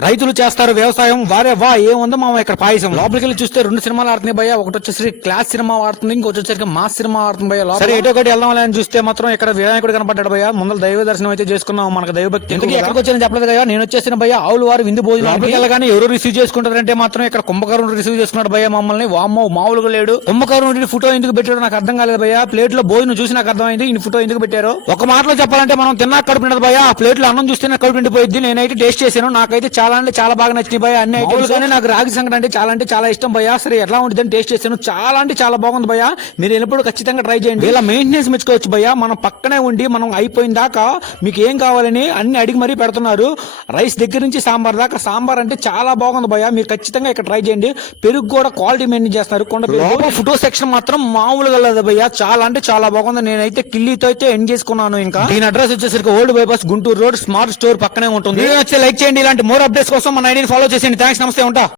రైతులు చేస్తారు వ్యవసాయం వారే వా ఏముందో మామ ఇక్కడ పాయసం లోపలికి వెళ్ళి చూస్తే 2 సినిమాలు ఆడుతున్నాయి భయ్య. ఒకటి వచ్చేసరికి క్లాస్ సినిమా ఆడుతుంది, ఇంకొకటి వచ్చేసరికి మాస్ సినిమా ఆడుతుంది భయ్య. సరే ఎటో ఒకటి వెళ్దాం అని చూస్తే మాత్రం ఇక్కడ వినాయకుడు కనపడ్డాడు భయ్య. ముందర దైవ దర్శనం అయితే చేసుకున్నాం, మనకు దైవభక్తి ఎందుకు ఎక్కడికి వచ్చానని చెప్పలేదు కదా. నేను వచ్చేసిన భయ్య ఆవులు వారు విందు భోజనం. లోపలికి వెళ్ళగానే ఎవరు రిసీవ్ చేసుకుంటారంటే మాత్రం ఇక్కడ కుంభకరుణుడు రిసీవ్ చేసుకున్నాడు భయ్య మమ్మల్ని. వామ్మో మామూలుగా లేడు. కుంభకరుణుడి ఫోటో ఎందుకు పెట్టాడో నాకు అర్థం కాలేదు భయ్య. ప్లేట్ లో భోజనం చూసి నాకు అర్థమైంది ఈ ఫోటో ఎందుకు పెట్టారు. ఒక మాటలో చెప్పాలంటే మనం తిన్నా కడుపు నిండదు భయ్య. ఆ ప్లేట్ లో అన్నం చూస్తే కడుపు నిండిపోయింది. నేనైతే టేస్ట్ చేశాను, నాకైతే చాలా అంటే చాలా బాగా నచ్చింది భయ్య. అన్ని ఐటమ్స్ నాకు రాగి సంగటి అంటే చాలా ఇష్టం భయ్య. సరే ఎట్లా ఉంటుందని టేస్ట్ చేశాను, చాలా అంటే చాలా బాగుంది భయ్య. మీరు వెళ్ళినప్పుడు ఖచ్చితంగా ట్రై చేయండి. ఇలా మెయింటెనెన్స్ మెచ్చుకోవచ్చు భయ్య. మనం పక్కనే ఉండి మనం అయిపోయిన దాకా మీకు ఏం కావాలని అన్ని అడిగి మరీ పెడుతున్నారు. రైస్ దగ్గర నుంచి సాంబార్ దాకా. సాంబార్ అంటే చాలా బాగుంది భయ్య. మీరు ఖచ్చితంగా ఇక్కడ ట్రై చేయండి. పెరుగు కూడా క్వాలిటీ మెయింటైన్ చేస్తున్నారు. కొండ ఫోటో సెక్షన్ మాత్రం మామూలుగా లేదు భయ్య. చాలా అంటే చాలా బాగుంది. నేనైతే కిల్లీతో అయితే ఎండ్ చేసుకున్నాను. ఇంకా దీని అడ్రస్ వచ్చేసరికి old bypass Guntur road smart store పక్కనే ఉంటుంది. లైక్ చేయండి. ఇలాంటి మోర్ అప్డేట్స్ కోసం మన ఐడిని ఫాలో చేసేయండి. థ్యాంక్స్, నమస్తే, ఉంటా.